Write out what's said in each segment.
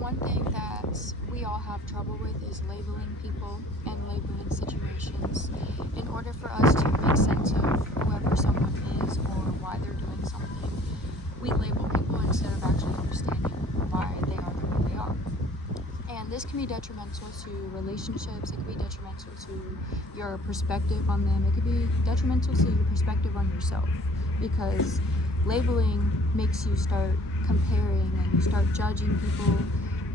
One thing that we all have trouble with is labeling people and labeling situations. In order for us to make sense of whoever someone is or why they're doing something, we label people instead of actually understanding why they are the way they are. And this can be detrimental to relationships, it can be detrimental to your perspective on them, it could be detrimental to your perspective on yourself, because labeling makes you start comparing and you start judging people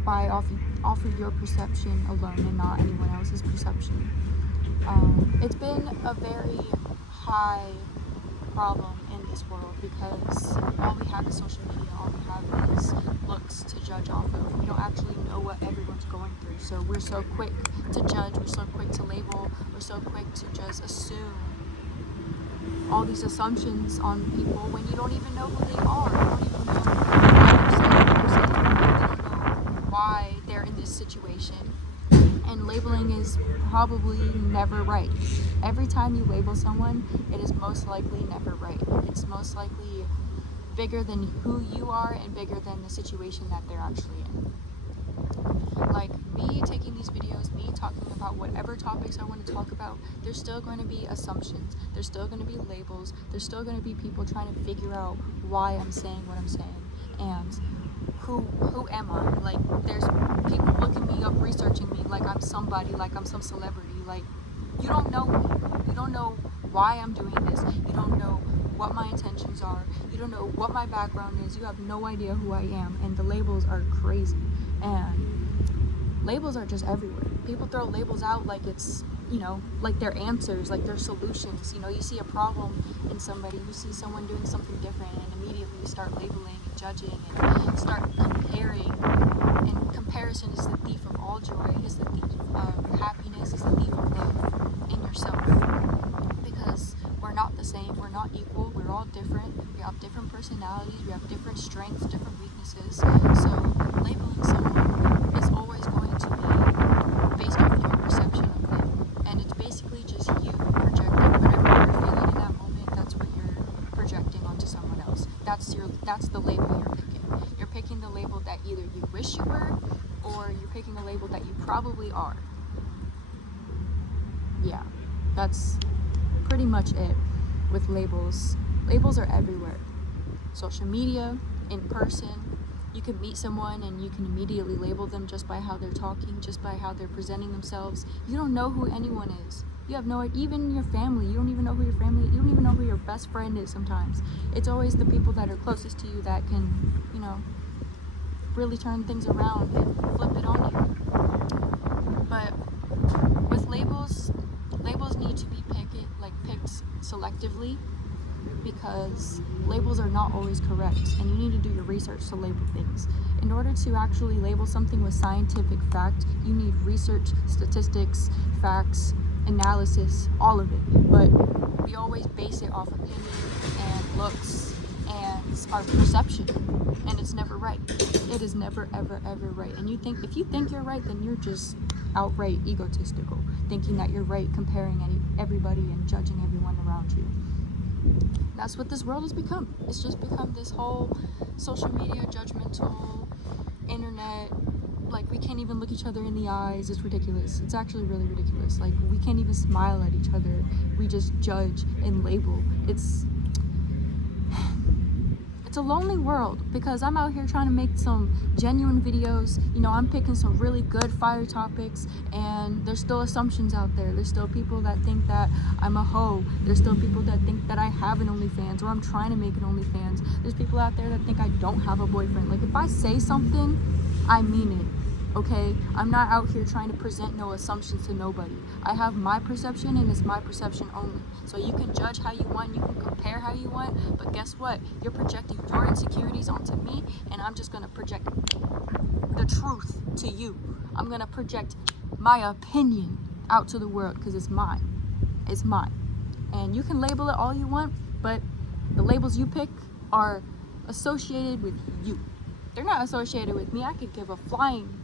by off of your perception alone and not anyone else's perception. It's been a very high problem in this world because all we have is social media, all we have is looks to judge off of. We don't actually know what everyone's going through, so we're so quick to judge, we're so quick to label, we're so quick to just assume all these assumptions on people when you don't even know who they are. You don't even know why they're in this situation. And labeling is probably never right. Every time you label someone, it is most likely never right. It's most likely bigger than who you are and bigger than the situation that they're actually in. Like me taking these videos, me talking about whatever topics I want to talk about, there's still going to be assumptions, there's still going to be labels, there's still going to be people trying to figure out why I'm saying what I'm saying and who am I? Like there's people looking me up, researching me like I'm somebody, like I'm some celebrity. Like you don't know me, you don't know why I'm doing this, you don't know what my intentions are, you don't know what my background is, you have no idea who I am, and the labels are crazy. And labels are just everywhere. People throw labels out like it's, like they're answers, like they're solutions. You see a problem in somebody, you see someone doing something different, and immediately you start labeling and judging and start comparing. And comparison is the thief of all joy, is the thief of happiness, is the thief of love in yourself. Because we're not the same, we're not equal, we're all different, we have different personalities, we have different strengths, different weaknesses. So labeling someone is always going to be based off your perception of them. And it's basically just you projecting whatever you're feeling in that moment. That's what you're projecting onto someone else. That's the label you're picking. You're picking the label that either you wish you were, or you're picking a label that you probably are. Yeah, that's pretty much it with labels. Labels are everywhere. Social media, in person. You can meet someone and you can immediately label them just by how they're talking, just by how they're presenting themselves. You don't know who anyone is. You have no idea. Even your family, you don't even know who your family, you don't even know who your best friend is sometimes. It's always the people that are closest to you that can, really turn things around and flip it on you. But with labels need to be picked selectively, because labels are not always correct, and you need to do your research to label things. In order to actually label something with scientific fact, you need research, statistics, facts, analysis, all of it. But we always base it off opinion and looks and our perception, and it's never right. It is never, ever, ever right. And if you think you're right, then you're just outright egotistical, thinking that you're right, comparing everybody and judging everyone around you. That's what this world has become. It's just become this whole social media, judgmental, internet, like we can't even look each other in the eyes. It's ridiculous. It's actually really ridiculous. Like we can't even smile at each other. We just judge and label. It's a lonely world, because I'm out here trying to make some genuine videos. I'm picking some really good fire topics, and there's still assumptions out there. There's still people that think that I'm a hoe. There's still people that think that I have an OnlyFans, or I'm trying to make an OnlyFans. There's people out there that think I don't have a boyfriend. Like if I say something, I mean it. Okay, I'm not out here trying to present no assumptions to nobody. I have my perception, and it's my perception only. So you can judge how you want, you can compare how you want, but guess what? You're projecting your insecurities onto me, and I'm just gonna project the truth to you. I'm gonna project my opinion out to the world, because it's mine. It's mine. And you can label it all you want, but the labels you pick are associated with you. They're not associated with me. I could give a flying,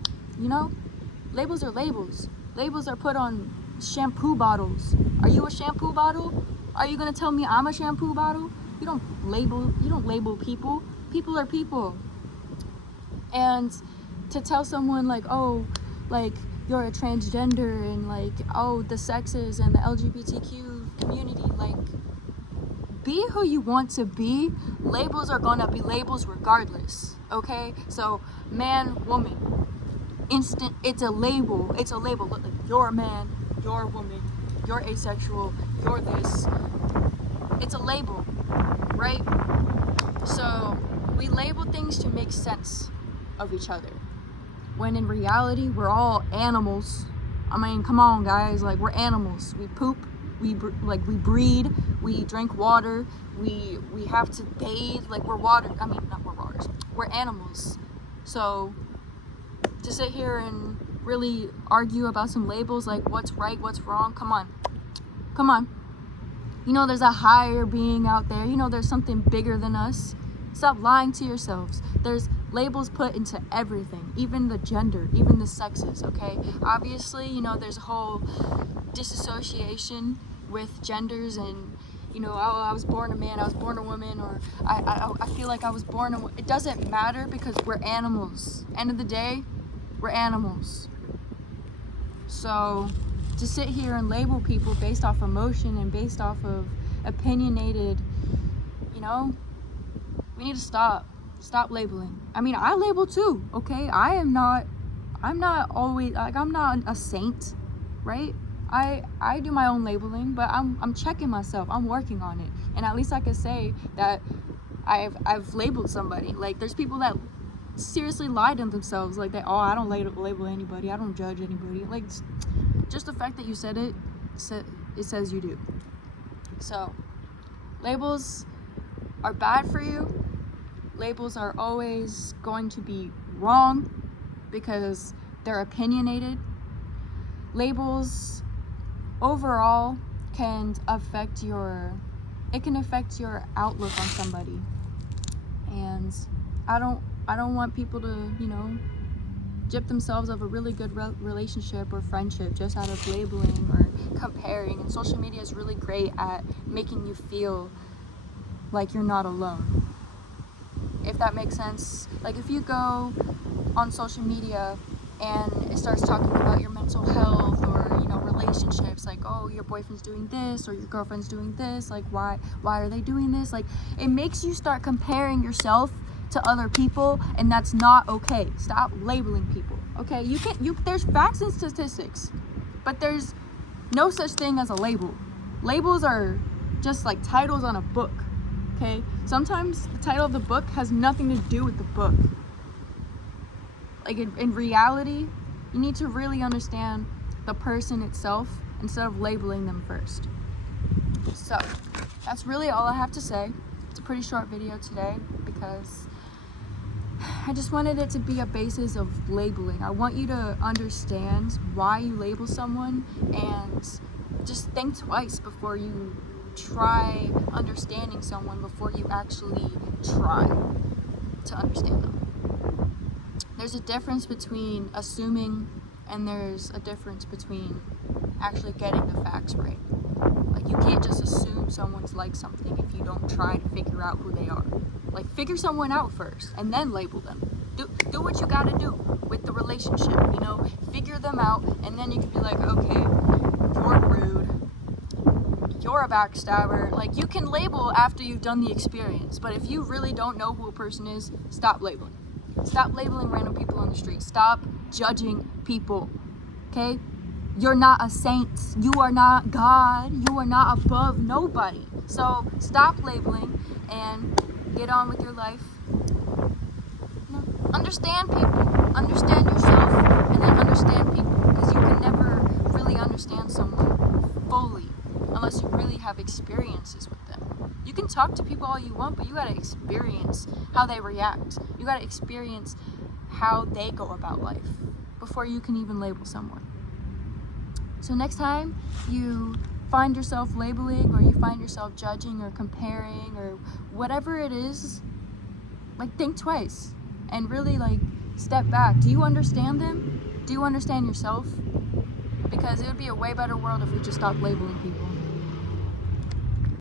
labels are labels. Labels are put on shampoo bottles. Are you a shampoo bottle? Are you gonna tell me I'm a shampoo bottle? You don't label people. People are people. And to tell someone like, oh, like you're a transgender and like, oh, the sexes and the LGBTQ community, like, be who you want to be. Labels are gonna be labels regardless, okay? So man, woman, it's a label. Look, like, you're a man, you're a woman, you're asexual, you're this. It's a label, right? So we label things to make sense of each other, when in reality we're all animals. I mean, come on guys, like, we're animals. We poop, we breed, we drink water, we have to bathe, like, we're waters, we're animals. So to sit here and really argue about some labels, like what's right, what's wrong, come on. You know there's a higher being out there. You know there's something bigger than us. Stop lying to yourselves. There's labels put into everything, even the gender, even the sexes, okay? Obviously, you know, there's a whole disassociation with genders, and, you know, I was born a man, I was born a woman, or I feel like I was born a... It doesn't matter, because we're animals. End of the day, we're animals. So to sit here and label people based off emotion and based off of opinionated, you know, we need to stop labeling. I mean, I label too, okay? I'm not always, like, I'm not a saint, right? I do my own labeling, but I'm checking myself. I'm working on it. And at least I can say that I've labeled somebody. Like, there's people that seriously lie to themselves, like, they, oh, I don't label anybody, I don't judge anybody. Like, just the fact that you said it, it says you do. So labels are bad for you. Labels are always going to be wrong because they're opinionated. Labels overall can affect your outlook on somebody. And I don't want people to, you know, gyp themselves of a really good relationship or friendship just out of labeling or comparing. And social media is really great at making you feel like you're not alone, if that makes sense. Like, if you go on social media and it starts talking about your mental health or, you know, relationships, like, oh, your boyfriend's doing this or your girlfriend's doing this, like, why are they doing this? Like, it makes you start comparing yourself to other people, and that's not okay. Stop labeling people, okay? There's facts and statistics, but there's no such thing as a label. Labels are just like titles on a book, okay? Sometimes the title of the book has nothing to do with the book. Like, in reality, you need to really understand the person itself instead of labeling them first. So that's really all I have to say. It's a pretty short video today because I just wanted it to be a basis of labeling. I want you to understand why you label someone, and just think twice before you try understanding someone, before you actually try to understand them. There's a difference between assuming, and there's a difference between actually getting the facts right. Like, you can't just assume someone's like something if you don't try to figure out who they are. Like, figure someone out first and then label them. Do what you gotta do with the relationship, you know? Figure them out, and then you can be like, okay, you're rude, you're a backstabber. Like, you can label after you've done the experience, but if you really don't know who a person is, stop labeling. Stop labeling random people on the street. Stop judging people, okay? You're not a saint. You are not God. You are not above nobody. So stop labeling and get on with your life. You know, understand people. Understand yourself, and then understand people, because you can never really understand someone fully unless you really have experiences with them. You can talk to people all you want, but you gotta experience how they react. You gotta experience how they go about life before you can even label someone. So next time you find yourself labeling, or you find yourself judging or comparing or whatever it is, like, think twice and really, like, step back. Do you understand them? Do you understand yourself? Because it would be a way better world if we just stopped labeling people.